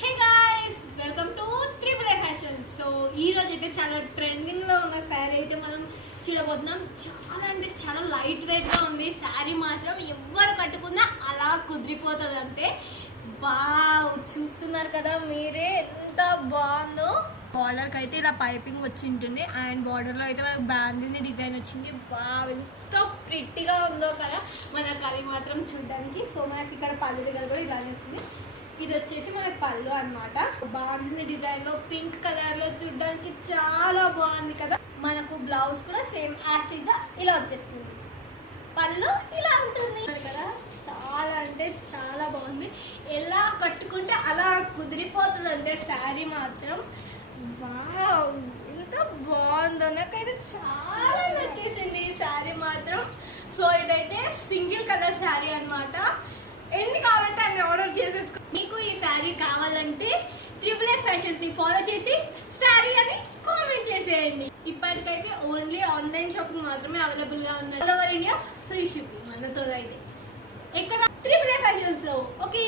Hey guys, welcome to triple A fashion. So ఈ రోజు అయితే చాలా ట్రెండింగ్ లో ఉన్న శారీ అయితే మనం చూడబోతున్నాం. చాలా అంటే చాలా లైట్ వెయిట్ గా ఉంది. శారీ మాత్రం ఎవరు కట్టుకున్నా అలా కుదిరిపోతుంది అంతే. వావ్, చూస్తున్నారు కదా మీరే ఎంత బాగుందో. బార్డర్ కి అయితే ఇలా పైపింగ్ వచ్చి ఉంటుంది అండ్ బార్డర్ లో అయితే మనకు బాందిని డిజైన్ వచ్చింది. వావ్, ఎంత ప్రిట్టిగా ఉందో కదా మనకు అది మాత్రం చూడడానికి. సో మనకి ఇక్కడ పళ్ళు దగ్గర కూడా ఇలానే వచ్చింది. ఇది వచ్చేసి మనకి పళ్ళు అన్నమాట. బాగుంది డిజైన్ లో, పింక్ కలర్ లో చూడడానికి చాలా బాగుంది కదా. మనకు బ్లౌజ్ కూడా సేమ్ యాస్టిక్ గా ఇలా వచ్చేస్తుంది. పళ్ళు ఇలా ఉంటుంది కదా, చాలా అంటే చాలా బాగుంది. ఎలా కట్టుకుంటే అలా కుదిరిపోతుంది అంటే శారీ మాత్రం. వావ్, ఎంత బాగుందో, నాకైతే చాలా నచ్చేసింది ఈ శారీ మాత్రం. సో ఇదైతే సింగిల్ కలర్ శారీ అన్నమాట. ఎన్ని కావాలంటే అన్ని ఆర్డర్ చేసేసుకో. మీకు ఈ శారీ కావాలంటే త్రిపుల్ ఏ ఫ్యాషన్స్ ని ఫాలో చేసి శారీ అని కామెంట్ చేసేయండి. ఇప్పటికైతే ఓన్లీ ఆన్లైన్ షాపింగ్ మాత్రమే అవైలబుల్ గా ఉంది. All over India free shipping మనతో అయితే ఇక్కడ త్రిపుల్ ఏ ఫ్యాషన్స్ లో. ఓకే.